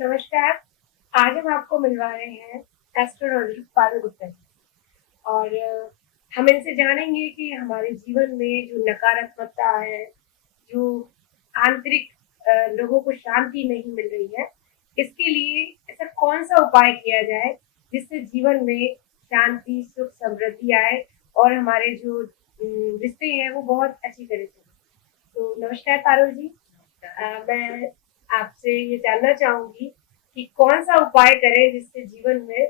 नमस्कार। आज हम आपको मिलवा रहे हैं एस्ट्रोलॉजर पारुल गुप्ता जी और हम इनसे जानेंगे कि हमारे जीवन में जो नकारात्मकता है, जो आंतरिक लोगों को शांति नहीं मिल रही है, इसके लिए ऐसा कौन-सा उपाय किया जाए जिससे जीवन में शांति, सुख, समृद्धि आए और हमारे जो रिश्ते हैं वो बहुत अच्छी तरह चलें। तो नमस्कार पारुल जी। मैं आपसे ये जानना चाहूंगी कि कौन सा उपाय करें जिससे जीवन में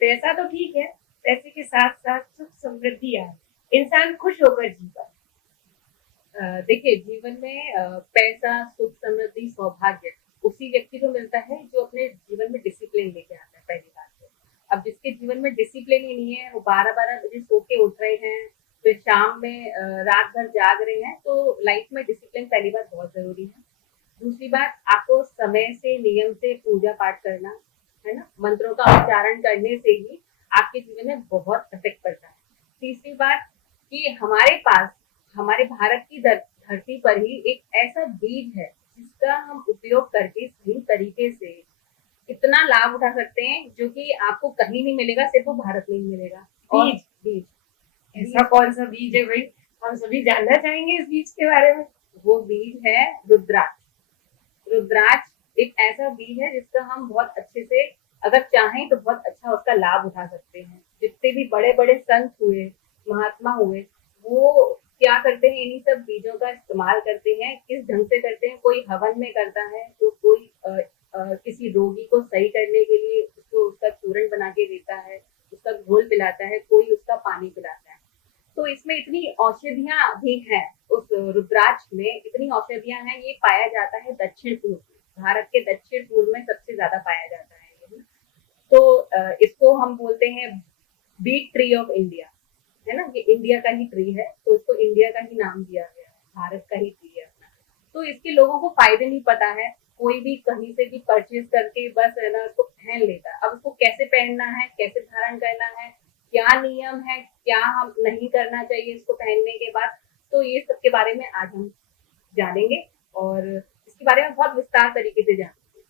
पैसा तो ठीक है, पैसे के साथ साथ सुख समृद्धि आए, इंसान खुश होकर जी पाए। देखिए जीवन में पैसा सुख समृद्धि सौभाग्य उसी व्यक्ति को मिलता है जो अपने जीवन में डिसिप्लिन लेके आता है। पहली बात तो अब जिसके जीवन में डिसिप्लिन ही नहीं है, वो 12-12 बजे सो के उठ रहे हैं, फिर शाम में रात भर जाग रहे हैं, तो लाइफ में डिसिप्लिन पहली बात बहुत जरूरी है। दूसरी बात, आपको समय से नियम से पूजा पाठ करना है ना, मंत्रों का उच्चारण करने से ही आपके जीवन में बहुत इफेक्ट पड़ता है। तीसरी बात कि हमारे पास हमारे भारत की धरती पर ही एक ऐसा बीज है जिसका हम उपयोग करके सही तरीके से इतना लाभ उठा सकते हैं जो कि आपको कहीं नहीं मिलेगा, सिर्फ वो भारत में ही मिलेगा। और बीज, बीज ऐसा कौन सा बीज है भाई? हम सभी जानना चाहेंगे इस बीज के बारे में। वो बीज है रुद्राक्ष। रुद्राक्ष एक ऐसा बीज है जिसका हम बहुत अच्छे से, अगर चाहें तो बहुत अच्छा उसका लाभ उठा सकते हैं। जितने भी बड़े बड़े संत हुए, महात्मा हुए, वो क्या करते हैं, इन्हीं सब बीजों का इस्तेमाल करते हैं। किस ढंग से करते हैं, कोई हवन में करता है, तो कोई किसी रोगी को सही करने के लिए उसको उसका चूर्ण बना के देता है, उसका घोल पिलाता है, कोई उसका पानी पिलाता है। तो इसमें इतनी औषधियां भी हैं, उस रुद्राक्ष में इतनी औषधियां हैं। ये पाया जाता है दक्षिण पूर्व में, भारत के दक्षिण पूर्व में सबसे ज्यादा पाया जाता है ये। तो इसको हम बोलते हैं बीट ट्री ऑफ इंडिया, है ना, ये इंडिया का ही ट्री है, तो इसको इंडिया का ही नाम दिया गया है, भारत का ही ट्री है। तो इसके लोगों को फायदे नहीं पता है, कोई भी कहीं से भी परचेज करके बस है ना उसको पहन लेता है। अब उसको कैसे पहनना है, कैसे धारण करना है, क्या नियम है, क्या हम नहीं करना चाहिए इसको पहनने के बाद, तो ये सब के बारे में आज हम जानेंगे और इसके बारे में बहुत विस्तार तरीके से जानेंगे।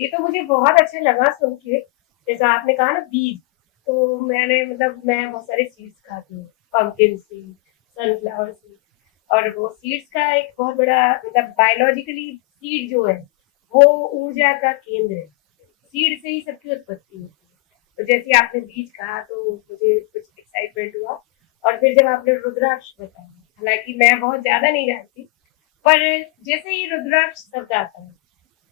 ये तो मुझे बहुत अच्छा लगा सुन के। जैसा आपने कहा ना बीज, तो मैंने मतलब मैं बहुत सारे सीड्स खाती हूँ, पंपकिन सीड, सनफ्लावर सीड, और वो सीड्स का एक बहुत बड़ा मतलब बायोलॉजिकली सीड जो है वो ऊर्जा का केंद्र है। सीड से ही सबकी उत्पत्ति होती है। तो जैसे आपने बीज कहा तो मुझे कुछ एक्साइटमेंट हुआ। और फिर जब आपने रुद्राक्ष बताया, हालांकि मैं बहुत ज्यादा नहीं जानती, पर जैसे ही रुद्राक्ष शब्द आता है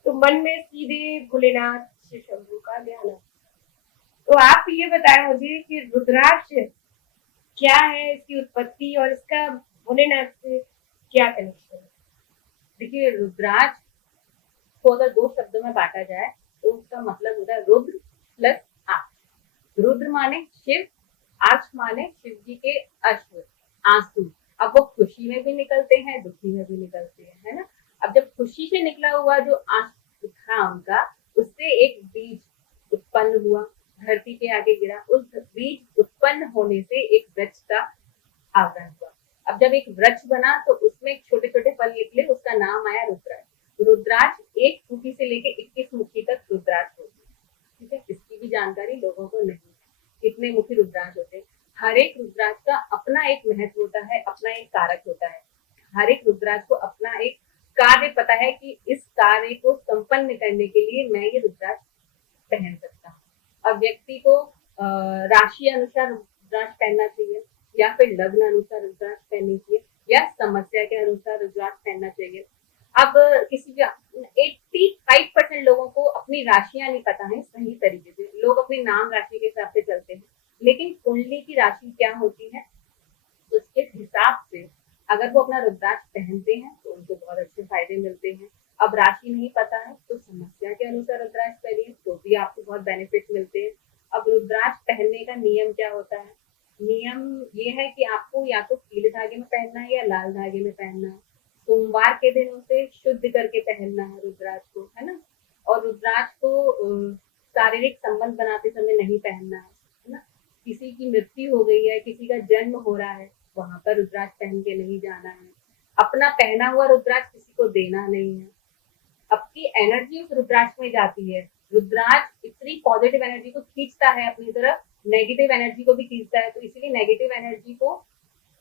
तो मन में सीधे भोलेनाथ शिव शंभू का ध्यान आता है। तो आप ये बताएं मुझे कि रुद्राक्ष क्या है, इसकी उत्पत्ति और इसका भोलेनाथ से क्या कनेक्शन है? देखिए रुद्राक्ष को अगर दो शब्दों में बांटा जाए तो उसका मतलब होता है रुद्र प्लस आक्ष। रुद्र माने शिव, आक्ष माने शिव जी के अश्रु, आंसू। अब वो खुशी में भी निकलते हैं, दुखी में भी निकलते हैं, है ना। अब जब खुशी से निकला हुआ जो आंसू था उनका, उससे एक बीज उत्पन्न हुआ, धरती के आगे गिरा, उस बीज उत्पन्न होने से एक वृक्ष का आवरण हुआ। अब जब एक वृक्ष बना तो उसमें छोटे छोटे फल निकले, उसका नाम आया रुद्राक्ष। रुद्राक्ष एक मुखी से लेके 21 मुखी तक रुद्राक्ष होते हैं, ठीक है। इसकी भी जानकारी लोगों को नहीं है, कितने मुखी रुद्राक्ष होते हैं। हर एक रुद्राक्ष का अपना एक महत्व होता है, अपना एक कारक होता है। हर एक रुद्राक्ष को अपना एक कार्य पता है कि इस कार्य को संपन्न करने के लिए मैं ये रुद्राक्ष पहन सकता हूँ। अब व्यक्ति को राशि अनुसार रुद्राक्ष पहनना चाहिए, या फिर लग्न अनुसार रुद्राक्ष पहननी चाहिए, या समस्या के अनुसार रुद्राक्ष पहनना चाहिए। अब किसी का 85% लोगों को अपनी राशियां नहीं पता है सही तरीके से, लोग अपनी नाम राशि के हिसाब से चलते हैं, लेकिन कुंडली की राशि क्या होती है उसके हिसाब से अगर वो अपना रुद्राक्ष पहनते हैं तो उनको बहुत अच्छे फायदे मिलते हैं। अब राशि नहीं पता है तो समस्या के अनुसार रुद्राक्ष पहनिए, तो भी आपको बहुत बेनिफिट मिलते हैं। अब रुद्राक्ष पहनने का नियम क्या होता है, नियम ये है कि आपको या तो पीले धागे में पहनना है या लाल धागे में पहनना है। सोमवार के दिन उसे शुद्ध करके पहनना है रुद्राक्ष को, है ना। और रुद्राक्ष को शारीरिक संबंध बनाते समय नहीं पहनना है ना। किसी की मृत्यु हो गई है, किसी का जन्म हो रहा है, वहां पर रुद्राक्ष पहन के नहीं जाना है। अपना पहना हुआ रुद्राक्ष किसी को देना नहीं है। आपकी एनर्जी उस रुद्राक्ष में जाती है। रुद्राक्ष इतनी पॉजिटिव एनर्जी को खींचता है अपनी तरफ, नेगेटिव एनर्जी को भी खींचता है, तो इसीलिए नेगेटिव एनर्जी को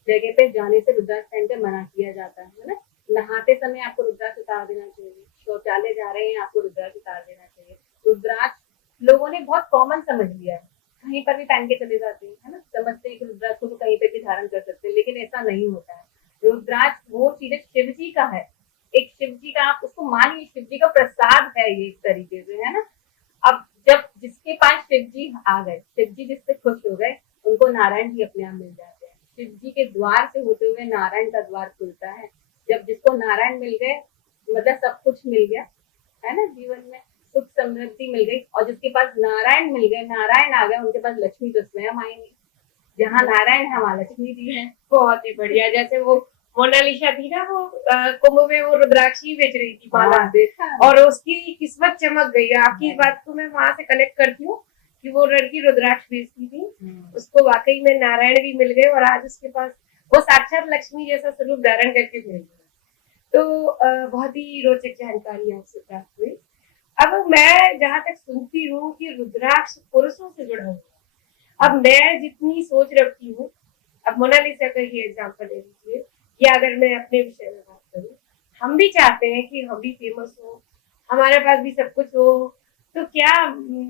जगह पे जाने से रुद्राक्ष पहन कर मना किया जाता है ना। नहाते समय आपको रुद्राक्ष उतार देना चाहिए, शौचालय जा रहे हैं आपको रुद्राक्ष उतार देना चाहिए। रुद्राक्ष लोगों ने बहुत कॉमन समझ लिया है, कहीं पर भी पहन के चले जाते हैं, है ना, समझते हैं कि रुद्राक्ष को तो कहीं पे भी धारण कर सकते हैं, लेकिन ऐसा नहीं होता है। रुद्राक्ष वो चीज शिव जी का है, एक शिव जी का, आप उसको मानिए शिव जी का प्रसाद है ये एक तरीके से, है ना। अब जब जिसके पास शिव जी आ गए, शिव जी जिससे खुश हो गए, उनको नारायण जी अपने आप मिल जाते हैं। शिव जी के द्वार से होते हुए नारायण का द्वार खुलता है। जब जिसको नारायण मिल गए, मतलब सब कुछ मिल गया, है ना, जीवन में सुख समृद्धि मिल गई। और जिसके पास नारायण मिल गए, नारायण आ गए, उनके पास लक्ष्मी तो स्वयं आएंगी। जहाँ नारायण है वहां लक्ष्मी जी है। बहुत ही बढ़िया। जैसे वो मोनालिसा थी ना, वो कुंभ में वो रुद्राक्षी बेच रही थी माला, हाँ, देखा। और उसकी किस्मत चमक गई। आपकी इस बात को मैं वहां से कनेक्ट करती हूँ कि वो लड़की रुद्राक्ष बेचती थी, उसको वाकई में नारायण भी मिल गए, और आज उसके पास वो साक्षात लक्ष्मी जैसा स्वरूप धारण करके मिल गया। तो बहुत ही रोचक जानकारी आपसे प्राप्त हुई। अब मैं जहां तक सुनती हूँ कि रुद्राक्ष पुरुषों से जुड़ा हुआ है, अब मैं जितनी सोच रखती हूँ, अब मोनालिसा का ही एग्जाम्पल ले लीजिए, या अगर मैं अपने विषय में बात करूँ, हम भी चाहते हैं कि हम भी फेमस हो, हमारे पास भी सब कुछ हो। तो क्या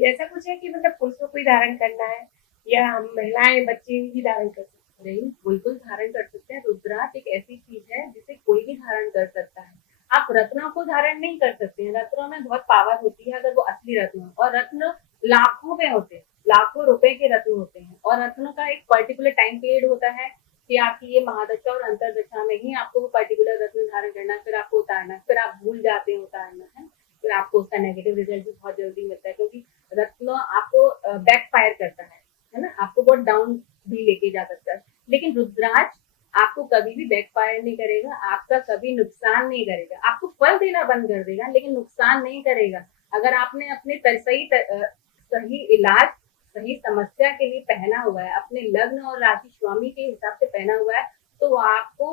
ऐसा कुछ है कि मतलब पुरुषों को ही धारण करना है, या हम महिलाएं बच्चे भी धारण कर सकते नहीं, बिल्कुल धारण कर सकते हैं। रुद्राक्ष एक ऐसी चीज है जिसे कोई भी धारण कर सकता है। आप रत्नों को धारण नहीं कर सकते हैं, रत्नों में बहुत पावर होती है अगर वो असली रत्न हो, और रत्न लाखों में होते हैं, लाखों रुपए के रत्न होते हैं। और रत्नों का एक पर्टिकुलर टाइम पीरियड होता है कि आपकी ये महादशा और अंतरदशा में ही आपको वो पर्टिकुलर रत्न धारण करना है, फिर आपको उतारना है, फिर आप भूल जाते हैं उतारना है, फिर आपको उसका नेगेटिव रिजल्ट भी बहुत जल्दी मिलता है, क्योंकि रत्न आपको बैक फायर करता है ना, आपको बहुत डाउन भी लेके जा सकता है। लेकिन रुद्राक्ष आपको कभी भी बैकफायर नहीं करेगा, आपका कभी नुकसान नहीं करेगा, आपको फल देना बंद कर देगा लेकिन नुकसान नहीं करेगा। अगर आपने अपने सही इलाज, सही समस्या के लिए पहना हुआ है, अपने लग्न और राशि स्वामी के हिसाब से पहना हुआ है, तो वो आपको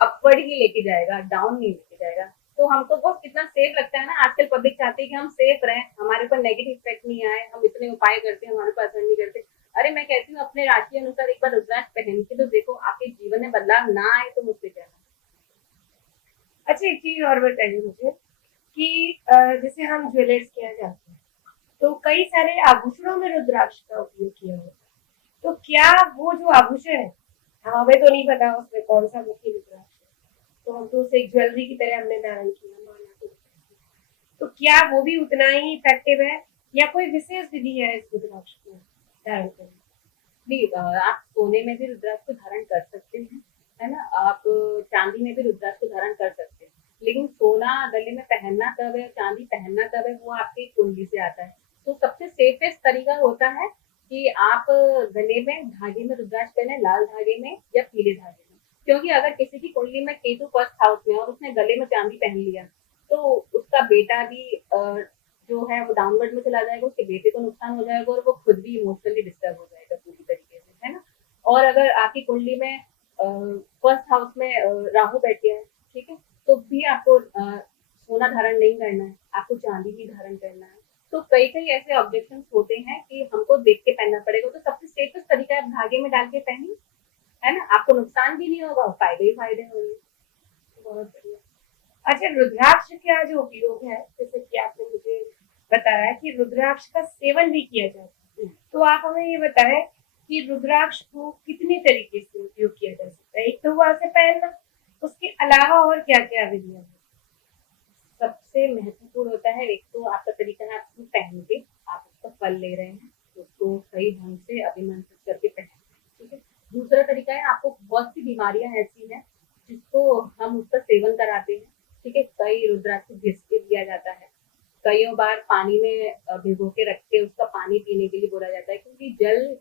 अपवर्ड ही लेके जाएगा, डाउन नहीं लेके जाएगा। तो हमको बहुत कितना सेफ लगता है ना, आजकल पब्लिक चाहती है कि हम सेफ रहें, हमारे ऊपर नेगेटिव इफेक्ट नहीं आए, हम इतने उपाय करते हैं, हमारे ऊपर असर नहीं करते। अरे मैं कहती हूँ अपने राशि अनुसार एक बार रुद्राक्ष पहन के तो देखो, आपके जीवन में बदलाव ना आए तो मुझसे कहना। अच्छा, एक चीज और बताइए मुझे कि जैसे हम ज्वेलर्स के यहाँ जाते हैं, तो कई सारे आभूषणों में रुद्राक्ष का उपयोग किया होता है। तो क्या वो जो आभूषण है, हमें तो नहीं पता उसमें कौन सा मुख्य रुद्राक्ष है, तो हम तो उसे एक ज्वेलरी की तरह हमने धारण किया, माला को। तो क्या वो भी उतना ही इफेक्टिव है, या कोई विशेष विधि है इस रुद्राक्ष को धारण करने? नहीं, आप सोने में भी रुद्राक्ष को धारण कर सकते हैं, है ना, आप चांदी में भी रुद्राक्ष को धारण कर सकते हैं, लेकिन सोना गले में पहनना कब है, चांदी पहनना कब है, वो आपकी कुंडली से आता है। तो सबसे सेफेस्ट तरीका होता है कि आप गले में धागे में रुद्राक्ष पहने, लाल धागे में या पीले धागे में। क्योंकि अगर किसी की कुंडली में केतु फर्स्ट हाउस में और उसने गले में चांदी पहन लिया, तो उसका बेटा भी जो है वो डाउनवर्ड में चला जाएगा, उसके बेटे को नुकसान हो जाएगा और वो खुद भी इमोशनली डिस्टर्ब हो जाएगा पूरी तरीके से, है ना। और अगर आपकी कुंडली में फर्स्ट हाउस में राहु बैठ गया है, ठीक है, तो भी आपको सोना धारण नहीं करना है, आपको चांदी ही धारण करना है। तो कई कई ऐसे ऑब्जेक्शन होते हैं कि हमको देख के पहनना पड़ेगा, तो सबसे सेफेस्ट तरीका है आप धागे में डाल के पहनिए, है ना, आपको नुकसान भी नहीं होगा, फायदे ही फायदे होंगे। बहुत बढ़िया। अच्छा, रुद्राक्ष का जो उपयोग है, जैसे कि आपने मुझे बताया कि रुद्राक्ष का सेवन भी किया जाता है, तो आप हमें ये बताएं कि रुद्राक्ष को कितने तरीके से उपयोग किया जा सकता है? एक तो हुआ से पहनना, उसके अलावा और क्या क्या विधियां हैं? सबसे महत्वपूर्ण होता है, एक तो आपका तरीका है, आप उसको पहन के आप उसका फल ले रहे हैं, उसको सही ढंग से अभिमंत्रित करके पहन, ठीक है। दूसरा तरीका है, आपको बहुत सी बीमारियां ऐसी हैं जिसको हम उसका सेवन कराते हैं, ठीक है। कई रुद्राक्ष घिस के दिया जाता है, कई बार पानी में भिगो के रख के उसका पानी पीने के लिए बोला जाता है, क्योंकि जल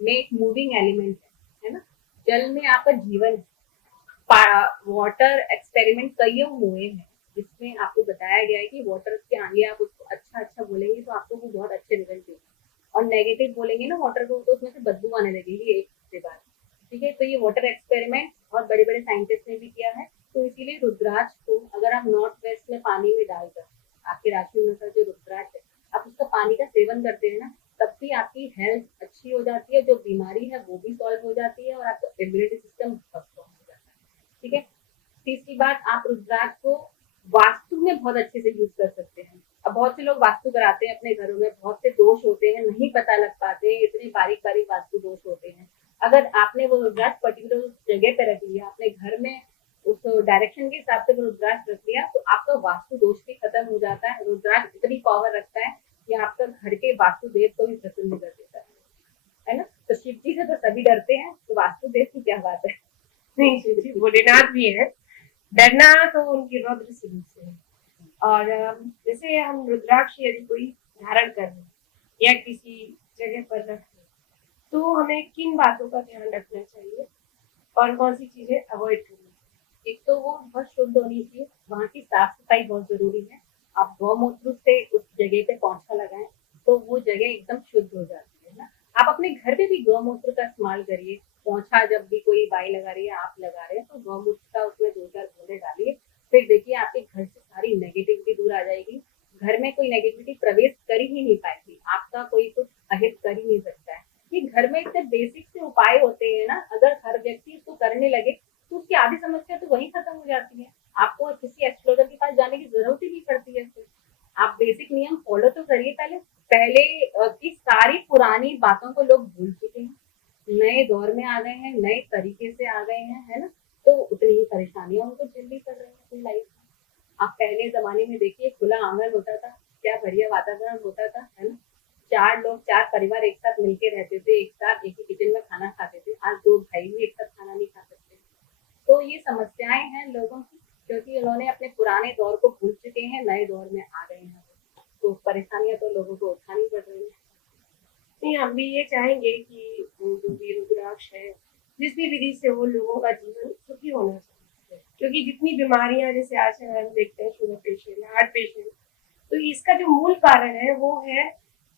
में एक मूविंग एलिमेंट है ना, जल में आपका जीवन है। वाटर एक्सपेरिमेंट कई हुए हैं जिसमें आपको बताया गया है कि वाटर के आगे आप उसको अच्छा अच्छा बोलेंगे तो आपको वो बहुत अच्छे रिजल्ट देगा, और नेगेटिव बोलेंगे ना वाटर को, तो उसमें से बदबू आने लगेगी एक से बाद, ठीक है। तो ये वाटर एक्सपेरिमेंट और बड़े बड़े साइंटिस्ट ने भी किया है, तो इसीलिए रुद्राक्ष को अगर आप नॉर्थ वेस्ट में पानी में डालकर आपकी राशि अनुसार जो रुद्राक्ष है आप उसका पानी का सेवन करते हैं ना, तब भी आपकी हेल्थ अच्छी हो जाती है, जो बीमारी है वो भी सॉल्व हो जाती है और आपका इम्यूनिटी सिस्टम बहुत स्ट्रॉन्ग हो जाता है। ठीक है। तीसरी बात, आप रुद्राक्ष को वास्तु में बहुत अच्छे से यूज कर सकते हैं। अब बहुत से लोग वास्तु कराते हैं अपने घरों में, बहुत से दोष होते हैं, नहीं पता लग पाते, इतने बारीक बारीक वास्तु दोष होते हैं। अगर आपने वो रुद्राक्ष पर्टिकुलर उस जगह पे रख लिया, अपने घर में उस डायरेक्शन के हिसाब से वो रुद्राक्ष रख लिया, तो आपका वास्तु दोष भी खत्म हो जाता है। रुद्राक्ष इतनी पावर रखता है कि आपका घर के वास्तुदेव को भी प्रसन्न कर देता है ना। तो शिव जी से तो सभी डरते हैं, तो वास्तुदेव की क्या बात है। नहीं शिव जी भोलेनाथ भी है, डरना तो उनकी रौद्र स्वरूप से है। और जैसे हम रुद्राक्ष यदि कोई धारण कर रहे हैं या किसी जगह पर रख रहे हैं, तो हमें किन बातों का ध्यान रखना चाहिए और कौन सी चीजें अवॉइड करनी चाहिए? एक तो वो बहुत शुद्ध होनी चाहिए, वहाँ की साफ सफाई बहुत जरूरी है। आप गौमूत्र से उस जगह पे पोंछा लगाएं तो वो जगह एकदम शुद्ध हो जाती है ना। आप अपने घर पे भी गौमूत्र का इस्तेमाल करिए। पोंछा जब भी कोई बाई लगा रही है, आप लगा रहे हैं, तो गौमूत्र का उसमें 2-4 बूंदे डालिए। फिर देखिए आपके घर से सारी नेगेटिविटी दूर आ जाएगी। घर में कोई नेगेटिविटी प्रवेश कर ही नहीं पाएगी, आपका कोई कुछ अहित कर ही नहीं सकता है। ये घर में इतने बेसिक से उपाय होते हैं ना, अगर हर व्यक्ति इसको करने लगे तो उसकी आधी समस्या तो वही खत्म हो जाती है। आपको किसी एस्ट्रोलॉजर के पास जाने की जरूरत ही नहीं पड़ती है। फिर आप बेसिक नियम फॉलो तो करिए। पहले पहले की सारी पुरानी बातों को लोग भूल चुके हैं, नए दौर में आ गए हैं, नए तरीके से आ गए हैं, है ना। तो उतनी ही परेशानियां उनको झेलनी पड़ रही है अपनी लाइफ में। आप पहले जमाने में देखिए, खुला आंगन होता था, क्या बढ़िया वातावरण होता था, है ना। 4 लोग 4 परिवार एक साथ मिलके रहते थे, एक साथ एक ही किचन में खाना खाते थे। आज 2 भाई भी एक साथ खाना नहीं खा सकते। तो ये समस्याएं हैं लोगों की, क्योंकि उन्होंने अपने पुराने दौर को भूल चुके हैं, नए दौर में आ गए हैं। तो परेशानियां तो लोगों को उठानी पड़ रही है। नहीं, हम भी ये चाहेंगे कि जो भी रुद्राक्ष है, जिस भी विधि से हो, लोगों का जीवन सुखी होना चाहिए। क्योंकि जितनी बीमारियां जैसे आज हम देखते हैं, शुगर पेशेंट, हार्ट पेशेंट, तो इसका जो मूल कारण है वो है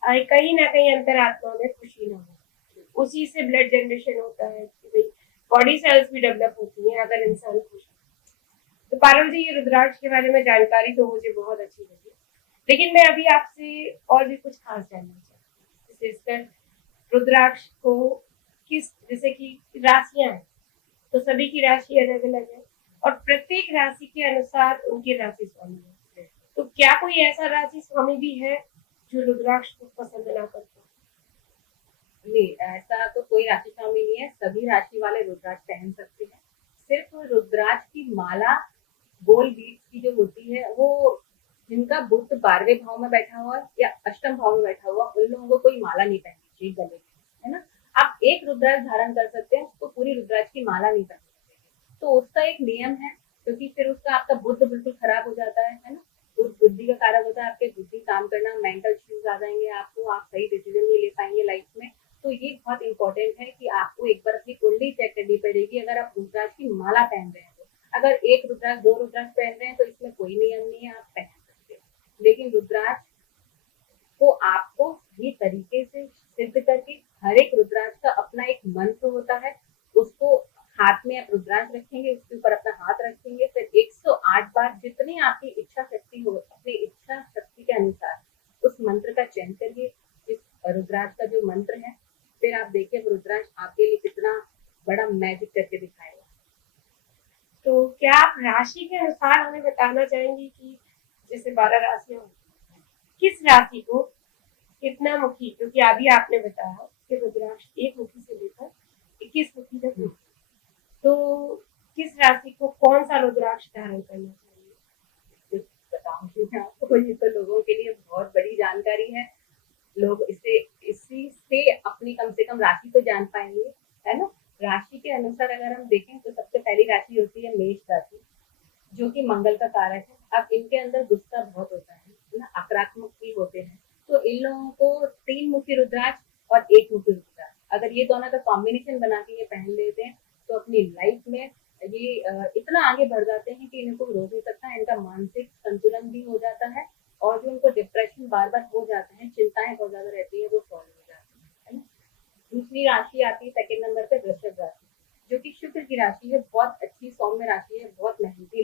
कहीं ना कहीं अंतरात्मा में खुशी ना हो। उसी से ब्लड जनरेशन होता है कि भाई बॉडी सेल्स भी डेवलप होती हैं अगर इंसान खुश है। तो पारुल जी, ये रुद्राक्ष के बारे में जानकारी तो मुझे बहुत अच्छी लगी, लेकिन मैं अभी आपसे और भी कुछ खास जानना चाहती हूँ। विशेषकर रुद्राक्ष को किस, जैसे कि राशियां हैं, तो सभी की राशि अलग अलग है और प्रत्येक राशि के अनुसार उनकी राशि स्वामी है। तो क्या कोई ऐसा राशि स्वामी भी है जो रुद्राक्ष को पसंद ना करता? नहीं, ऐसा तो कोई राशि स्वामी नहीं है, सभी राशि वाले रुद्राक्ष पहन सकते हैं। सिर्फ रुद्राक्ष की माला गोल बीड्स की जो होती है, वो जिनका बुध 12वें भाव में बैठा हुआ या अष्टम भाव में बैठा हुआ, उन लोगों को कोई माला नहीं पहननी चाहिए गले में, है ना। आप एक रुद्राक्ष धारण कर सकते हैं, उसको पूरी रुद्राक्ष की माला नहीं पहन सकते। तो उसका एक नियम है, क्योंकि फिर उसका आपका बुद्ध बिल्कुल खराब हो जाता है ना। बुद्ध बुद्धि का कारक होता है, आपके बुद्धि काम करना, मेंटल इश्यूज आ जाएंगे आपको, आप सही डिसीजन नहीं ले पाएंगे लाइफ में। तो ये बहुत इंपॉर्टेंट है कि आपको एक बार अपनी कुंडली चेक करनी पड़ेगी अगर आप रुद्राक्ष की माला पहन रहे हैं तो। अगर एक रुद्राक्ष 2 रुद्राक्ष पहन रहे हैं तो इसमें कोई नियम नहीं है, आप पहन सकते हैं। लेकिन रुद्राक्ष को आपको सही तरीके से सिद्ध करके, हर एक रुद्राक्ष का अपना एक मंत्र होता है, उसको हाथ में आप रुद्राक्ष रखेंगे, उसके ऊपर अपना हाथ रखेंगे, फिर 108 बार जितनी आपकी इच्छा शक्ति हो, अपनी इच्छा शक्ति के अनुसार उस मंत्र का चयन करिए। इस रुद्राक्ष का जो मंत्र है, फिर आप देखिए रुद्राक्ष आपके लिए कितना बड़ा मैजिक करके दिखाएगा। तो क्या आप राशि के अनुसार हमें बताना चाहेंगी कि जैसे 12 राशियां होती हैं, किस राशि को कितना मुखी, क्योंकि अभी आपने बताया कि रुद्राक्ष 1 मुखी से लेकर 21 मुखी तक होती है, तो किस राशि को कौन सा रुद्राक्ष धारण करना चाहिए? बताऊंगी मैं आपको, ये तो लोगों के लिए बहुत बड़ी जानकारी है। लोग इसी से अपनी कम से कम राशि तो जान पाएंगे, है ना। राशि के अनुसार अगर हम देखें तो सबसे पहली राशि होती है मेष राशि, जो कि मंगल का कारक है। अब इनके अंदर गुस्सा बहुत होता है ना, आक्रामक भी होते हैं। तो इन लोगों को 3 मुखी रुद्राक्ष और 1 मुखी रुद्राक्ष, अगर ये दोनों का कॉम्बिनेशन बना के ये पहन लेते हैं तो अपनी लाइफ में ये इतना आगे बढ़ जाते हैं कि इनको रोक नहीं सकता। इनका मानसिक संतुलन भी हो जाता है और जो उनको डिप्रेशन बार बार हो जाते हैं, चिंताएं बहुत ज्यादा रहती है, वो सॉल्व हो जाती है ना। दूसरी राशि आती है सेकंड नंबर पे वृषभ राशि, जो कि शुक्र की राशि है, बहुत अच्छी सौम्य राशि है, बहुत मेहनती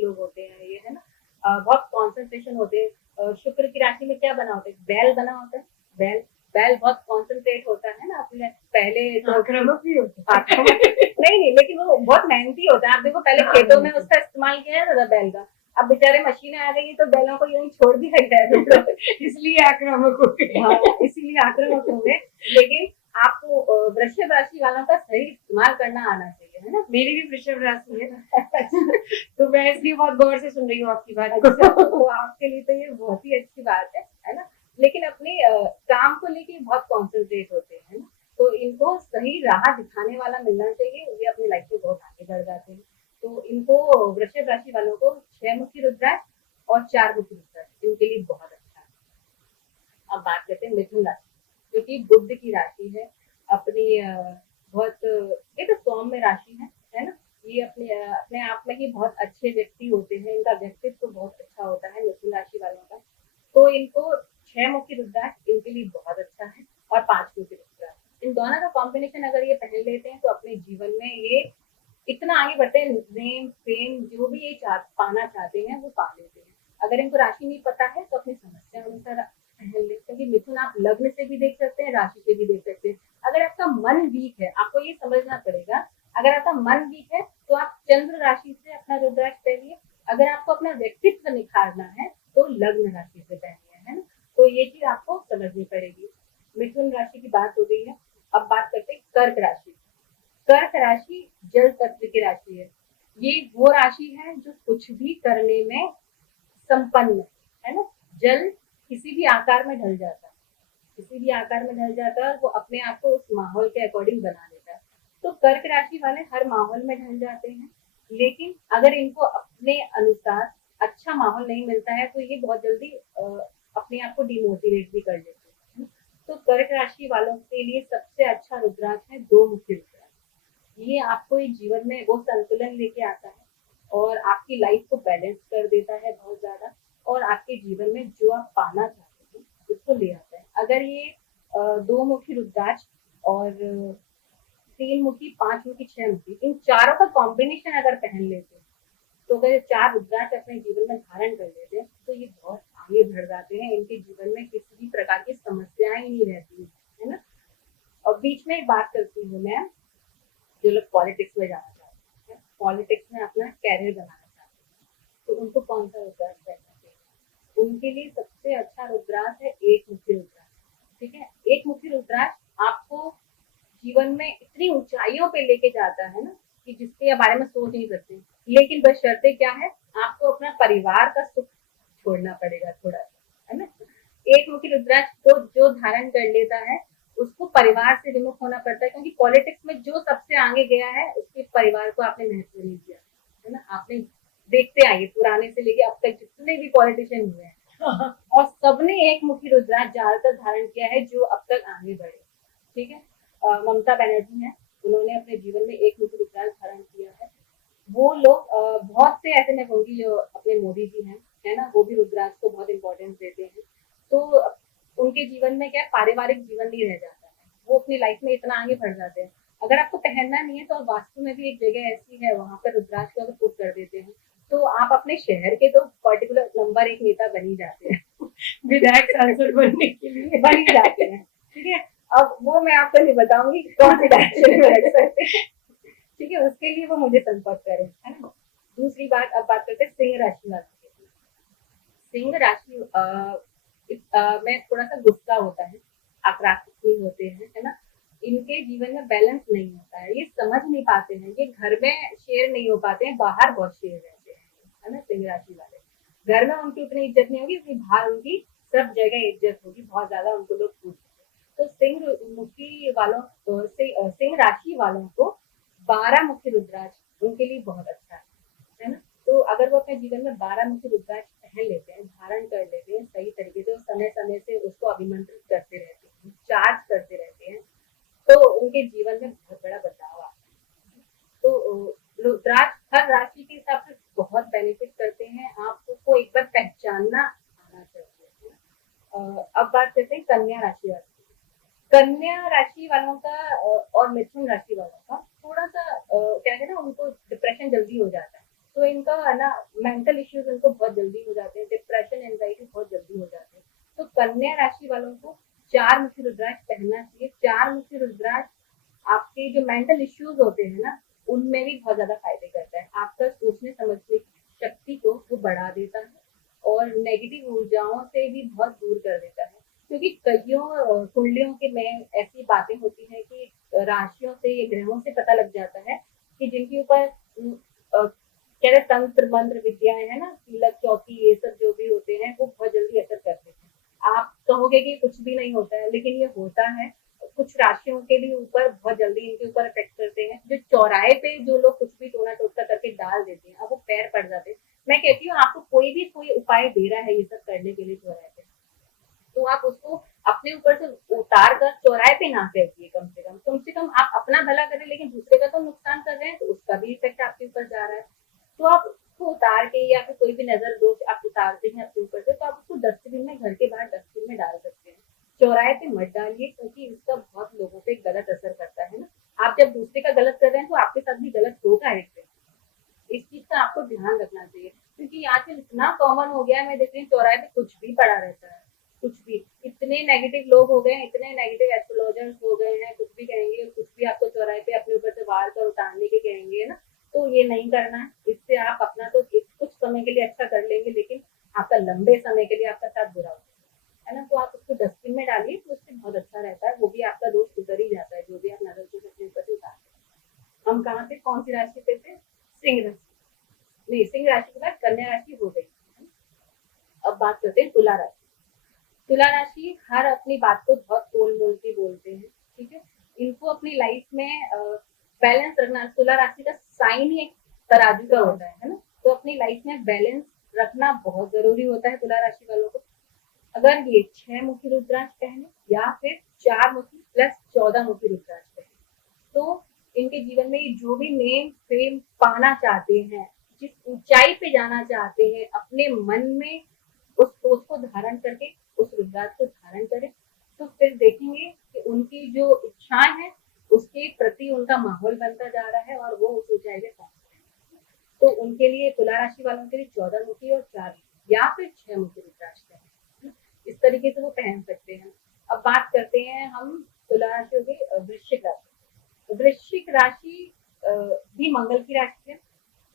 होते हैं। शुक्र की राशि में क्या बना होता है, बैल बना होता है। बैल बैल बहुत कॉन्सेंट्रेट होता है ना अपने, पहले तो आक्रामक भी होता है। आक्रामक नहीं नहीं, लेकिन वो बहुत मेहनती होता है। आप देखो पहले खेतों में उसका इस्तेमाल किया है ना बैल का, अब बेचारे मशीनें आ गई तो बैलों को यूं छोड़ भी सकता है इसलिए आक्रामक हो गए। हाँ, इसीलिए आक्रामक हो गए। लेकिन आपको वृषभ राशि वालों का सही इस्तेमाल करना आना चाहिए, है ना। मेरी भी वृषभ राशि है तो मैं इसलिए बहुत गौर से सुन रही हूँ आपकी बात को। अच्छा, तो आपके लिए तो ये बहुत ही अच्छी बात है ना। लेकिन अपने काम को लेके बहुत कॉन्सेंट्रेट होते हैं, है ना। तो इनको सही राह दिखाने वाला मिलना चाहिए, ये अपनी लाइफ में बहुत आगे बढ़ जाते हैं। तो इनको वृषभ राशि वालों को 6 मुखी रुद्राक्ष और 4 मुखी रुद्राक्ष इनके लिए बहुत अच्छा है। अब बात करते हैं मिथुन राशि, जो कि बुध की राशि है। अपनी बहुत ये तो सौम्य राशि है ना। ये अपने आप में ही बहुत अच्छे व्यक्ति होते हैं, इनका व्यक्तित्व तो बहुत अच्छा होता है मिथुन राशि वालों का। तो इनको 6 मुखी रुद्राक्ष इनके लिए बहुत अच्छा है, और 5 मुखी रुद्राक्ष, इन दोनों का कॉम्बिनेशन अगर ये पहन लेते हैं तो अपने जीवन में ये इतना आगे बढ़ते हैं, नेम फेम जो भी ये पाना चाहते हैं वो पा लेते हैं। अगर इनको राशि नहीं पता है तो अपनी समस्या अनुसार पहन ले, क्योंकि मिथुन आप लग्न से भी देख सकते हैं, राशि से भी देख सकते हैं। अगर आपका मन वीक है, आपको ये समझना पड़ेगा, अगर आपका मन वीक है तो आप चंद्र राशि से अपना रुद्राक्ष पहनिए। अगर आपको अपना व्यक्तित्व निखारना है तो लग्न राशि से पहनिए, है ना। तो ये चीज आपको समझनी पड़ेगी। मिथुन राशि की बात हो गई है। अब बात करते हैं कर्क राशि। कर्क राशि जल तत्व की राशि है। ये वो राशि है जो कुछ भी करने में संपन्न है ना। जल किसी भी आकार में ढल जाता है, किसी भी आकार में ढल जाता है, वो अपने आप को उस माहौल के अकॉर्डिंग बना लेता है। तो कर्क राशि वाले हर माहौल में ढल जाते हैं, लेकिन अगर इनको अपने अनुसार अच्छा माहौल नहीं मिलता है तो ये बहुत जल्दी अपने आप को डिमोटिवेट भी कर लेते हैं। तो कर्क राशि वालों के लिए सबसे अच्छा रुद्राक्ष है 2 मुखी रुद्राक्ष। ये आपको एक जीवन में वो संतुलन लेके आता है, और आपकी लाइफ को बैलेंस कर देता है बहुत ज्यादा, और आपके जीवन में जो आप पाना चाहते हैं उसको ले आता है। अगर ये 2 मुखी रुद्राक्ष और 3 मुखी, 5 मुखी, 6 मुखी, इन चारों का कॉम्बिनेशन अगर पहन लेते हैं, तो अगर ये 4 रुद्राक्ष अपने जीवन में धारण कर लेते हैं तो ये बहुत आगे बढ़ जाते हैं। इनके जीवन में किसी भी प्रकार की समस्याएं नहीं रहती है ना। और बीच में एक बात करती हूँ मैं, जो लोग पॉलिटिक्स में जाना चाहते हैं, पॉलिटिक्स में अपना कैरियर बनाना चाहते हैं, तो उनको कौन सा रुद्राक्ष पहनना चाहिए। उनके लिए सबसे अच्छा रुद्राक्ष है 1 मुखी रुद्राक्ष। ठीक है, 1 मुखी रुद्राक्ष आपको जीवन में इतनी ऊंचाइयों पे लेके जाता है ना, कि जिसके बारे में सोच नहीं सकते। लेकिन बस शर्तें क्या है, आपको अपना परिवार का सुख छोड़ना पड़ेगा थोड़ा सा, है ना। 1 मुखी रुद्राक्ष तो जो धारण कर लेता है उसको परिवार से विमुख होना पड़ता है, क्योंकि पॉलिटिक्स में जो सबसे आगे गया है उसके परिवार को आपने महत्व नहीं दिया, है ना। आपने देखते आइए पुराने से लेके अब तक जितने भी पॉलिटिशियन हुए हैं और सबने 1 मुखी रुद्राक्ष ज्यादातर धारण किया है जो अब तक आगे बढ़े। ठीक है, ममता बनर्जी हैं, उन्होंने अपने जीवन में 1 मुखी रुद्राक्ष धारण किया है। वो लोग बहुत से ऐसे मैं कहूँगी जो अपने मोदी जी हैं, है ना, वो भी रुद्राक्ष को बहुत इंपॉर्टेंस देते हैं। तो उनके जीवन में क्या पारिवारिक जीवन नहीं रह जाता है, वो अपनी लाइफ में इतना आगे बढ़ जाते हैं। अगर आपको पहनना नहीं है तो वास्तु में भी एक जगह ऐसी है, वहां पर रुद्राक्ष को अगर पुट कर देते हैं तो आप अपने शहर के तो पर्टिकुलर नंबर 1 नेता बन ही जाते हैं विधायक सांसद बनने के लिए बन ही जाते हैं। ठीक है, अब वो मैं आपको नहीं बताऊंगी कौन सी डायरेक्शन में रख सकते हैं। ठीक है, उसके लिए वो मुझे संपर्क करें, है ना। दूसरी बात, अब बात करते हैं सिंह राशि वालों की। सिंह राशि में थोड़ा सा गुस्सा होता है, आक्रामक होते हैं, है ना। इनके जीवन में बैलेंस नहीं होता है, ये समझ नहीं पाते हैं, ये घर में शेयर नहीं हो पाते हैं, बाहर बहुत शेयर रहते हैं, है ना। सिंह राशि वाले घर में उनकी उतनी इज्जत नहीं होगी, उतनी बाहर उनकी सब जगह इज्जत होगी, बहुत ज्यादा उनको लोग पूछते हैं। तो सिंह मुखी वालों सिंह राशि वालों को 12 मुखी रुद्राक्ष उनके लिए बहुत अच्छा है ना। तो अगर वो अपने जीवन में 12 मुखी रुद्राक्ष पहन लेते हैं, धारण कर लेते हैं सही तरीके से, समय समय से उसको अभिमंत्रित करते रहते हैं, चार्ज करते रहते हैं, तो उनके जीवन में बहुत बड़ा बदलाव आता है। तो रुद्राक्ष हर राशि के हिसाब से बहुत बेनिफिट करते हैं, आपको एक बार पहचानना आना चाहिए। अब बात करते हैं कन्या राशि वालों की। कन्या राशि वालों का और मिथुन राशि वालों का थोड़ा सा क्या है ना, उनको डिप्रेशन जल्दी हो जाता है, तो इनको उनका है ना मेंटल इश्यूज उनको बहुत जल्दी हो जाते हैं, डिप्रेशन एंजाइटी बहुत जल्दी हो जाते हैं। तो कन्या राशि वालों को 4 मुखी रुद्राक्ष पहनना चाहिए। 4 मुखी रुद्राक्ष आपके जो मेंटल इश्यूज होते हैं ना, उनमें भी बहुत ज्यादा फायदे करता है। आपका सोचने समझने की शक्ति को वो बढ़ा देता है और नेगेटिव ऊर्जाओं से भी बहुत दूर कर देता है। क्योंकि कईयों कुंडलियों के में ऐसी बातें होती हैं कि राशियों से या ग्रहों से पता लग जाता है कि जिनके ऊपर कहते तंत्र मंत्र विद्याएं है ना, तिलक चौकी ये सब जो भी होते हैं वो बहुत जल्दी असर करते हैं। आप कहोगे कि कुछ भी नहीं होता है, लेकिन ये होता है। कुछ राशियों के भी ऊपर बहुत जल्दी इनके ऊपर इफेक्ट करते हैं। जो चौराहे पे जो लोग कुछ भी टोना टोटका करके डाल देते हैं, अब वो पैर पड़ जाते हैं। मैं कहती हूँ आपको कोई उपाय दे रहा है ये सब करने के लिए चौराहे पे, तो आप उसको अपने ऊपर से उतार कर चौराहे पे ना फेंकिए। कम से कम आप अपना भला करें, लेकिन दूसरे का तो नुकसान कर रहे हैं, तो उसका भी इफेक्ट आपके ऊपर जा रहा है। तो आप उसको उतार के या फिर कोई भी नजर दोष आप उतारते हैं अपने ऊपर से, तो आप उसको डस्टबिन में, घर के बाहर डस्टबिन में डाल सकते हैं। चौराहे पे मत डालिए, क्योंकि इसका बहुत लोगों पे गलत असर करता है ना। आप जब दूसरे का गलत कर रहे हैं तो आपके साथ भी गलत होगा एक दिन। इस चीज का आपको ध्यान रखना चाहिए, क्योंकि आजकल इतना कॉमन हो गया है। मैं देख रही हूँ चौराहे पे कुछ भी पड़ा रहता है, कुछ भी। इतने नेगेटिव लोग हो गए हैं, इतने नेगेटिव एस्ट्रोलॉजर्स हो गए हैं, कुछ भी कहेंगे, कुछ भी आपको चौराहे पे अपने ऊपर से वार कर उतारने के कहेंगे ना। तो ये नहीं करना है। इससे आप अपना तो कुछ समय के लिए अच्छा कर लेंगे, लेकिन आपका लंबे समय के लिए आपका साथ बुरा होगा, है ना। तो आप उसको डस्टबिन में डालिए, तो उससे बहुत अच्छा रहता है। वो भी आपका दोष गुजर ही जाता है, जो भी आप नजर से अपने ऊपर से उतारते हैं। हम कहाँ पे, कौन सी राशि पे थे? सिंह राशि। नहीं, सिंह राशि के बाद कन्या राशि हो गई। अब बात करते हैं तुला राशि। तुला राशि हर अपनी बात को बहुत तोल मोल के बोलते हैं, ठीक है। इनको अपनी लाइफ में बैलेंस रखना, तुला राशि का साइन ही एक तराजू का होता है ना। तो अपनी लाइफ में बैलेंस रखना बहुत जरूरी होता है तुला राशि वालों को। अगर ये 6 मुखी रुद्राक्ष पहने या फिर 4 मुखी प्लस 14 मुखी रुद्राक्ष पहने, तो इनके जीवन में ये जो भी नेम फेम पाना चाहते हैं, जिस ऊंचाई पे जाना चाहते हैं, अपने मन में उस सोच को धारण करके उस रुद्राक्ष को धारण करें, तो फिर देखेंगे कि उनकी जो इच्छाएं हैं उसके प्रति उनका माहौल बनता जा रहा है और वो उस ऊंचाई पे पहुंच रहे हैं। तो उनके लिए तुला राशि वालों के लिए 14 मुखी और 4 या फिर 6 मुखी रुद्राक्ष पहने, इस तरीके से वो पहन सकते हैं। अब बात करते हैं हम तुला राशि हो गई वृश्चिक राशि। वृश्चिक राशि भी मंगल की राशि है,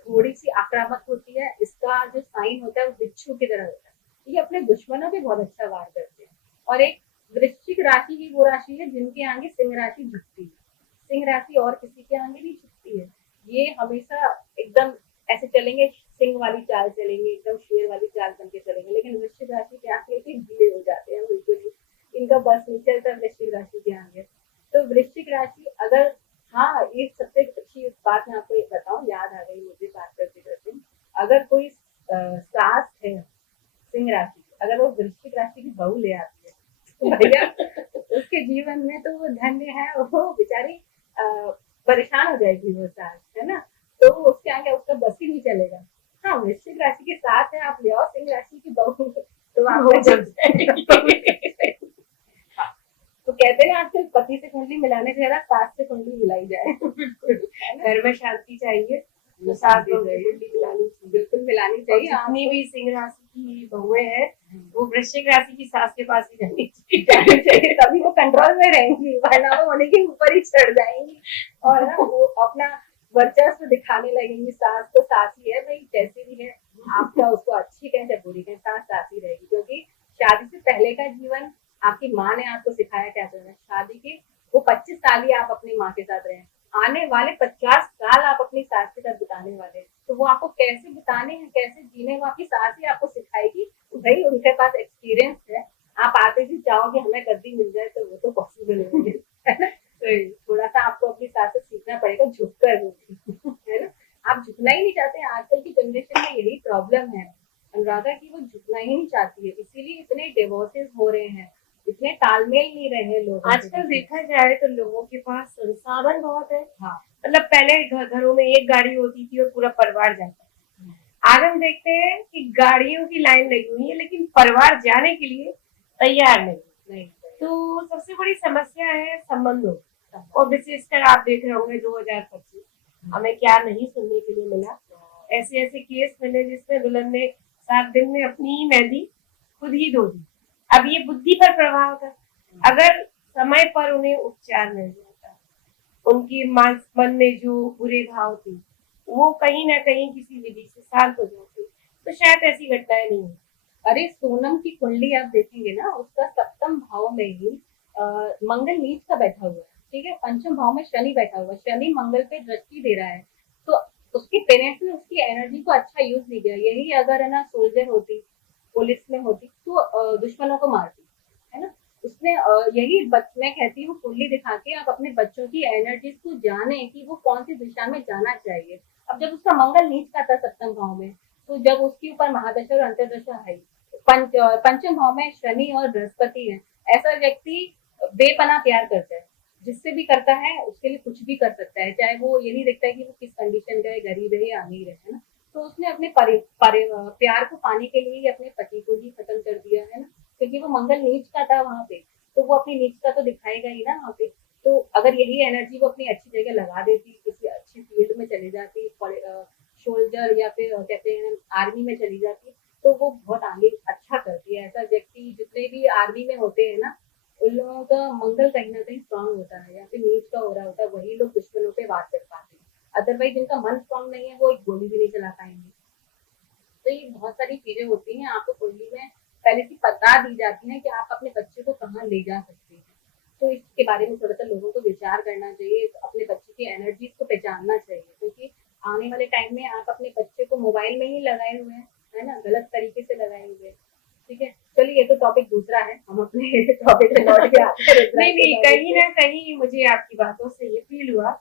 थोड़ी सी आक्रामक होती है। इसका जो साइन होता है वो बिच्छू की तरह होता है। ये अपने दुश्मनों पे बहुत अच्छा वार करते हैं। और एक वृश्चिक राशि ही वो राशि है जिनके आगे सिंह राशि झुकती है। सिंह राशि और किसी के आगे नहीं झुकती है। ये हमेशा एकदम ऐसे चलेंगे, सिंह वाली चाल चलेंगे, एकदम शेर वाली चाल बन के चलेंगे। लेकिन वृश्चिक राशि के आगे ढीले हो जाते हैं बिल्कुल ही, इनका बस नहीं चलता वृश्चिक राशि के आगे। तो वृश्चिक राशि अगर, हाँ, एक सबसे अच्छी बात मैं आपको एक बताऊं, याद आ गई मुझे बात करते करते। अगर कोई सास है सिंह राशि की, अगर वो वृश्चिक राशि की बहू ले आती है, तो भैया उसके जीवन में तो वो धन्य है, वो बेचारी परेशान हो जाएगी वो सास, है ना। तो उसके आगे उसका बस ही नहीं चलेगा। हाँ, वृश्चिक राशि के साथ है, आप ले आओ सिंह राशि की बहू, तो आप तो कहते हैं आजकल पति से कुंडली मिलाने से ज्यादा सास से कुंडली मिलाई जाए। घर में शांति चाहिए, तो सास बहू की कुंडली मिलानी चाहिए। बिल्कुल मिलानी और चाहिए। जितनी भी सिंह राशि की बहुएं हैं, वो वृश्चिक राशि की सास के पास ही रहनी जानी चाहिए, तभी वो कंट्रोल में रहेंगी, वरना वो उन्हीं के ऊपर ही चढ़ जाएंगी और ना वो अपना वर्चस्व दिखाने लगेंगी। सास तो सास ही है भाई, जैसी भी है। आपका उसको अच्छी कहें चाहे बुरी कहें, सास सास ही रहेगी। क्योंकि शादी से पहले का जीवन आपकी माँ ने आपको सिखाया क्या करना है। शादी के वो 25 साल ही आप अपनी माँ के साथ रहे, आने वाले 50 साल आप अपनी सास के साथ बिताने वाले हैं। तो वो आपको कैसे बिताने हैं, कैसे जीने, वो आपकी सास ही आपको सिखाएगी। भाई उनके पास एक्सपीरियंस है। आप आते ही चाहो कि हमें गद्दी मिल जाए, तो वो तो पॉसिबल नहीं है। थोड़ा सा आपको अपनी सास से सीखना पड़ेगा, झुक कर, है ना। आप झुकना ही नहीं चाहते। आजकल की जनरेशन में यही प्रॉब्लम है अनुराधा, की वो झुकना ही नहीं चाहती है। इसीलिए इतने डिवोर्सेस हो रहे हैं, इतने तालमेल नहीं रहे लोग। आजकल देखा जाए तो लोगों के पास संसाधन बहुत है। हाँ, मतलब पहले घरों में एक गाड़ी होती थी और पूरा परिवार जाता था। आज हम देखते हैं कि गाड़ियों की लाइन लगी हुई है, लेकिन परिवार जाने के लिए तैयार नहीं। तो सबसे बड़ी समस्या है संबंधों, और विशेषकर आप देख रहे होंगे 2025 हमें क्या नहीं सुनने के लिए मिला। ऐसे ऐसे केस मिले जिसमें दुल्हन ने 7 दिन में अपनी ही मेहंदी खुद ही धो दी। अब ये बुद्धि पर प्रभाव था। अगर समय पर उन्हें उपचार मिल जाता, उनकी मन में जो बुरे भाव थे वो कहीं ना कहीं किसी विधि से शांत हो जाते, तो शायद ऐसी घटनाएं नहीं होती। अरे सोनम की कुंडली आप देखेंगे ना, उसका सप्तम भाव में ही मंगल नीच का बैठा हुआ है, ठीक है। पंचम भाव में शनि बैठा हुआ है, शनि मंगल पे दृष्टि दे रहा है। तो उसके पेरेंट्स ने उसकी एनर्जी को अच्छा यूज नहीं किया। यही अगर है ना सोल्जर होती, पुलिस में होती, तो दुश्मनों को मारती, है ना। उसने यही मैं कहती हूँ कुंडली दिखा के आप अपने बच्चों की एनर्जीज को जाने कि वो कौन सी दिशा में जाना चाहिए। अब जब उसका मंगल नीच का था सप्तम भाव में, तो जब उसके ऊपर महादशा और अंतरदशा है, पंचम भाव में शनि और बृहस्पति है, ऐसा व्यक्ति बेपना प्यार करता है, जिससे भी करता है उसके लिए कुछ भी कर सकता है, चाहे वो ये नहीं देखता है कि वो किस कंडीशन का है, गरीब है या अमीर है ना। तो उसने अपने प्यार को पाने के लिए ही अपने पति को ही खत्म कर दिया है ना, क्योंकि वो मंगल नीच का था वहां पे, तो वो अपनी नीच का तो दिखाएगा ही ना वहां पे। तो अगर यही एनर्जी वो अपनी अच्छी जगह लगा देती, किसी अच्छी फील्ड में चली जाती, सोल्जर या फिर कहते हैं आर्मी में चली जाती, तो वो बहुत आगे अच्छा करती है। ऐसा व्यक्ति जितने भी आर्मी में होते हैं ना, उन लोगों का मंगल कहीं ना कहीं स्ट्रांग होता है या फिर नीच का हो रहा होता है, वही लोग दुश्मनों पे वार कर पाते हैं। अदरवाइज जिनका मन स्ट्रांग नहीं है वो एक गोली भी नहीं चला पाएंगे। तो ये बहुत सारी चीजें होती हैं, आपको कुंडली में पहले से बता दी जाती हैं कि आप अपने बच्चे को कहाँ ले जा सकते हैं। तो इसके बारे में थोड़ा सा लोगों को विचार करना चाहिए, अपने बच्चे की एनर्जीज को पहचानना चाहिए, क्योंकि आने वाले टाइम में आप अपने बच्चे को मोबाइल में ही लगाए हुए हैं, है ना, गलत तरीके से लगाए हुए हैं। ठीक है, चलिए ये तो टॉपिक दूसरा है, हम अपने टॉपिक पे लौट के आते हैं। नहीं नहीं, कहीं ना कहीं मुझे आपकी बातों से ये फील हुआ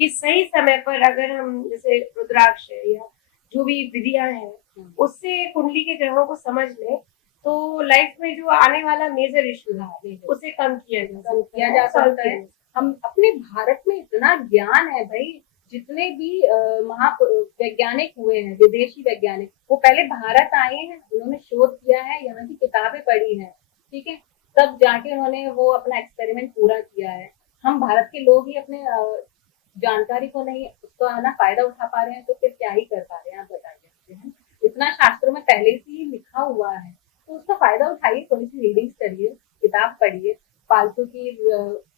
कि सही समय पर अगर हम जैसे रुद्राक्ष है या जो भी विधियां हैं उससे कुंडली के ग्रहों को समझ लें, तो लाइफ में जो आने वाला मेजर इशू है उसे कम किया जा सकता है। हम अपने भारत में इतना ज्ञान है भाई, जितने भी महा वैज्ञानिक हुए हैं, विदेशी वैज्ञानिक, वो पहले भारत आए हैं, उन्होंने शोध किया है, यहाँ की किताबें पढ़ी हैं, ठीक है, तब जाके उन्होंने वो अपना एक्सपेरिमेंट पूरा किया है। हम भारत के लोग ही अपने जानकारी को नहीं, उसका ना फायदा उठा पा रहे हैं, तो फिर क्या ही कर पा रहे हैं, आप बताइए। इतना शास्त्रों में पहले से ही लिखा हुआ है, तो उसका फायदा उठाइए, थोड़ी सी रीडिंग्स करिए, किताब पढ़िए। फालतू की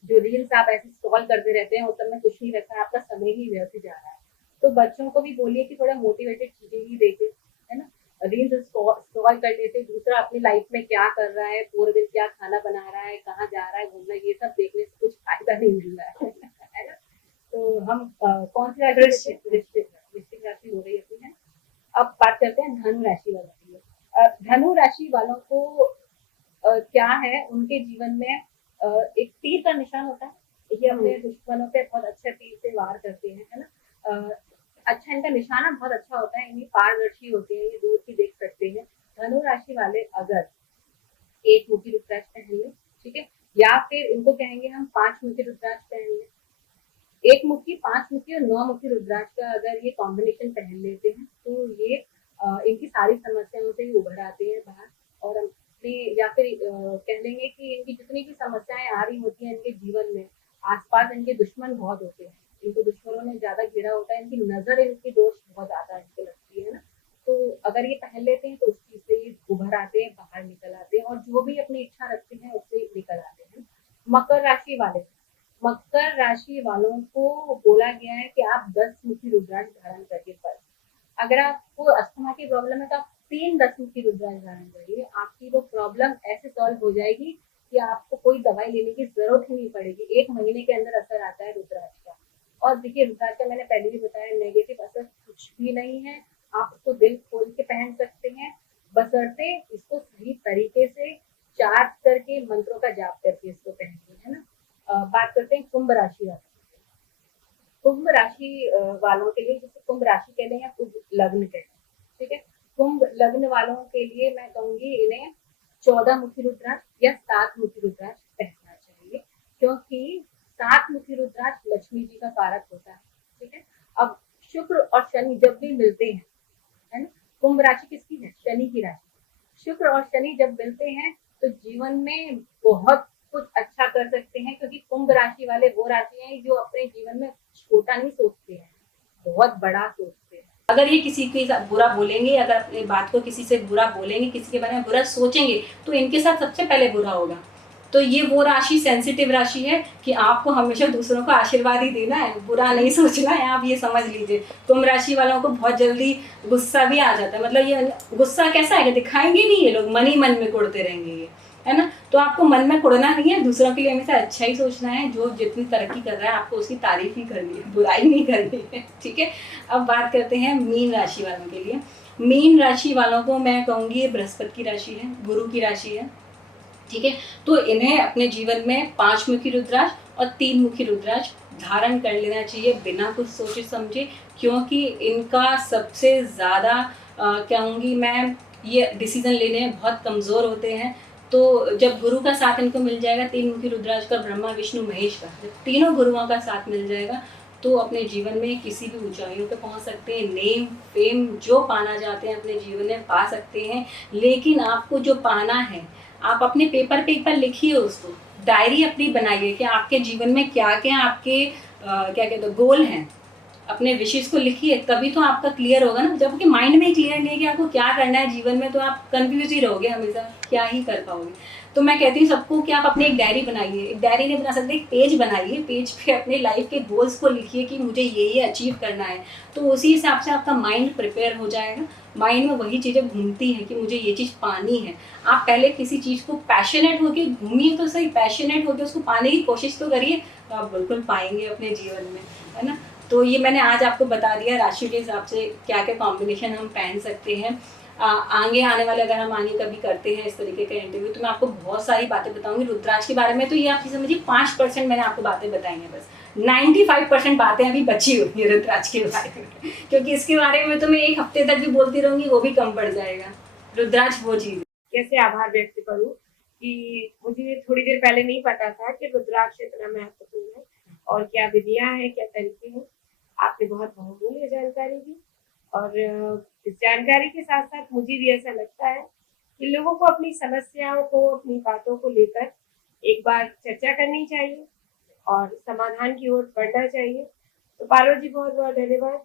जो रील्स आप ऐसे स्क्रॉल करते रहते हैं, उस में कुछ नहीं रखा है, आपका समय ही व्यर्थ जा रहा है। तो बच्चों को भी बोलिए कि थोड़ा मोटिवेटेड चीजें ही देखे, है ना। रील्स स्क्रॉल कर लेते, दूसरा अपनी लाइफ में क्या कर रहा है, पूरे दिन क्या खाना बना रहा है, कहाँ जा रहा है घूमना, ये सब देखने से कुछ फायदा नहीं मिल रहा है ना। तो हम कौन सी राशि, वृश्चिक राशि हो रही है। अब बात करते हैं धनु राशि वालों की। धनु राशि वालों को क्या है, उनके जीवन में एक तीर का निशान होता है। ये अपने दुश्मनों पे बहुत अच्छे तीर से वार करते हैं, है ना। अच्छा, इनका निशाना बहुत अच्छा होता है, इनकी पारदर्शी होते हैं, ये दूर की देख सकते हैं। धनु राशि वाले अगर एक मुखी रुद्राक्ष पहन ले, ठीक है, या फिर इनको कहेंगे हम 5 मुखी रुद्राक्ष पहन ले। एक मुखी, 5 मुखी और 9 मुखी रुद्राक्ष का अगर ये कॉम्बिनेशन पहन लेते हैं, तो ये इनकी सारी समस्याओं से ही उभर आते हैं बाहर। और अपने या फिर कह लेंगे कि इनकी जितनी भी समस्याएं आ रही होती हैं इनके जीवन में, आसपास इनके दुश्मन बहुत होते हैं, इनको दुश्मनों ने ज्यादा घेरा होता है, इनकी नजर, इनकी दोष बहुत ज्यादा इनको लगती है ना। तो अगर ये पहन लेते हैं तो उस चीज से ये उभर आते हैं, बाहर निकल आते हैं, और जो भी अपनी इच्छा रखते हैं उससे निकल आते हैं। मकर राशि वाले, मकर राशि वालों को बोला गया है कि आप 10 मुखी रुद्राक्ष धारण करिए। पर अगर आपको अस्थमा की प्रॉब्लम है तो आप 3 10 मुखी रुद्राक्ष धारण करिए, आपकी वो प्रॉब्लम ऐसे सॉल्व हो जाएगी कि आपको कोई दवाई लेने की जरूरत ही नहीं पड़ेगी। 1 महीने के अंदर असर आता है रुद्राक्ष का। और देखिए रुद्राक्ष का मैंने पहले भी बताया, नेगेटिव असर कुछ भी नहीं है, आप उसको दिल खोल के पहन सकते हैं, बशर्ते इसको सही तरीके से चार्ज करके, मंत्रों का जाप करके इसको पहनिए, है ना। बात करते हैं कुंभ राशि वालों। कुंभ राशि वालों के लिए, जिसे कुंभ राशि कहते हैं या कुंभ लग्न कहते हैं, ठीक है, कुंभ लग्न वालों के लिए मैं कहूंगी इन्हें 14 मुखी रुद्राक्ष या 7 मुखी रुद्राक्ष पहनना चाहिए, क्योंकि 7 मुखी रुद्राक्ष लक्ष्मी जी का कारक होता है, ठीक है। अब शुक्र और शनि जब भी मिलते हैं, है ना, कुंभ राशि किसकी है, शनि की राशि। शुक्र और शनि जब मिलते हैं तो जीवन में बहुत कुछ अच्छा कर सकते हैं, क्योंकि कुंभ राशि वाले वो राशि हैं जो अपने जीवन में छोटा नहीं सोचते हैं, बहुत बड़ा सोचते हैं। अगर ये किसी के साथ बुरा बोलेंगे, अगर अपनी बात को किसी से बुरा बोलेंगे, किसी के बारे में बुरा सोचेंगे, तो इनके साथ सबसे पहले बुरा होगा। तो ये वो राशि सेंसिटिव राशि है कि आपको हमेशा दूसरों को आशीर्वाद ही देना है, बुरा नहीं सोचना है, आप ये समझ लीजिए। कुंभ राशि वालों को बहुत जल्दी गुस्सा भी आ जाता है, मतलब ये गुस्सा कैसा है कि दिखाएंगे नहीं, ये लोग मन ही मन में कुड़ते रहेंगे ये, है ना। तो आपको मन में कुड़ना नहीं है, दूसरों के लिए हमेशा अच्छा ही सोचना है। जो जितनी तरक्की कर रहा है आपको उसकी तारीफ ही करनी है, बुराई नहीं करनी है, ठीक है। अब बात करते हैं मीन राशि वालों के लिए। मीन राशि वालों को मैं कहूँगी ये बृहस्पति की राशि है, गुरु की राशि है, ठीक है। तो इन्हें अपने जीवन में 5 मुखी रुद्राक्ष और 3 मुखी रुद्राक्ष धारण कर लेना चाहिए बिना कुछ सोचे समझे, क्योंकि इनका सबसे ज़्यादा कहूँगी मैं, ये डिसीजन लेने में बहुत कमज़ोर होते हैं। तो जब गुरु का साथ इनको मिल जाएगा, 3 मुखी रुद्राक्ष का, ब्रह्मा विष्णु महेश का, जब तीनों गुरुओं का साथ मिल जाएगा तो अपने जीवन में किसी भी ऊंचाइयों पे पहुंच सकते हैं। नेम फेम जो पाना चाहते हैं अपने जीवन में पा सकते हैं। लेकिन आपको जो पाना है, आप अपने पेपर पे एक बार लिखिए उसको, डायरी अपनी बनाइए कि आपके जीवन में क्या क्या आपके क्या कहते हैं गोल हैं, अपने विशेष को लिखिए, तभी तो आपका क्लियर होगा ना। जब आपके माइंड में ही क्लियर नहीं है कि आपको क्या करना है जीवन में, तो आप कंफ्यूज ही रहोगे हमेशा, क्या ही कर पाओगे। तो मैं कहती हूँ सबको कि आप अपनी एक डायरी बनाइए, एक डायरी नहीं बना सकते, एक पेज बनाइए, पेज पे अपने लाइफ के गोल्स को लिखिए कि मुझे ये अचीव करना है। तो उसी हिसाब से आपका माइंड प्रिपेयर हो जाएगा। माइंड में वही चीज़ें घूमती हैं कि मुझे ये चीज़ पानी है। आप पहले किसी चीज़ को पैशनेट होकर घूमिए तो सही, पैशनेट होकर उसको पाने की कोशिश तो करिए, तो आप बिल्कुल पाएंगे अपने जीवन में, है ना। तो ये मैंने आज आपको बता दिया राशि के हिसाब से क्या क्या कॉम्बिनेशन हम पहन सकते हैं। आगे आने वाले अगर हम आगे कभी करते हैं इस तरीके का इंटरव्यू, तो मैं आपको बहुत सारी बातें बताऊंगी रुद्राक्ष के बारे में। तो ये आप समझिए 5% मैंने आपको बातें बताई हैं, बस 95% बातें अभी बची हुई है रुद्राक्ष के बारे में, क्योंकि इसके बारे में तो मैं एक हफ्ते तक भी बोलती रहूंगी, वो भी कम पड़ जाएगा। रुद्राक्ष वो चीज़ कैसे आभार व्यक्त करूं कि मुझे थोड़ी देर पहले नहीं पता था कि रुद्राक्ष इतना महत्वपूर्ण है और क्या विधियां हैं, क्या तरीके हैं। आपने बहुत बहुमूल्य जानकारी दी और इस जानकारी के साथ साथ मुझे भी ऐसा लगता है कि लोगों को अपनी समस्याओं को, अपनी बातों को लेकर एक बार चर्चा करनी चाहिए और समाधान की ओर बढ़ना चाहिए। तो पारो जी बहुत बहुत धन्यवाद।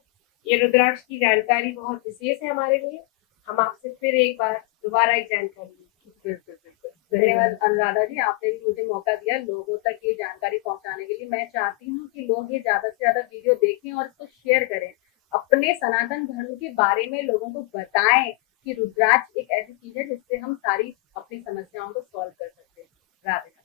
ये रुद्राक्ष की जानकारी बहुत विशेष है हमारे लिए। हम आपसे फिर एक बार दोबारा एक जानकारी लेंगे। बिल्कुल बिल्कुल धन्यवाद अनुराधा जी, आपने भी मुझे मौका दिया लोगों तक ये जानकारी पहुंचाने के लिए। मैं चाहती हूँ कि लोग ये ज्यादा से ज्यादा वीडियो देखें और इसको शेयर करें, अपने सनातन धर्म के बारे में लोगों को बताएं कि रुद्राक्ष एक ऐसी चीज है जिससे हम सारी अपनी समस्याओं को सॉल्व कर सकते हैं। राधे।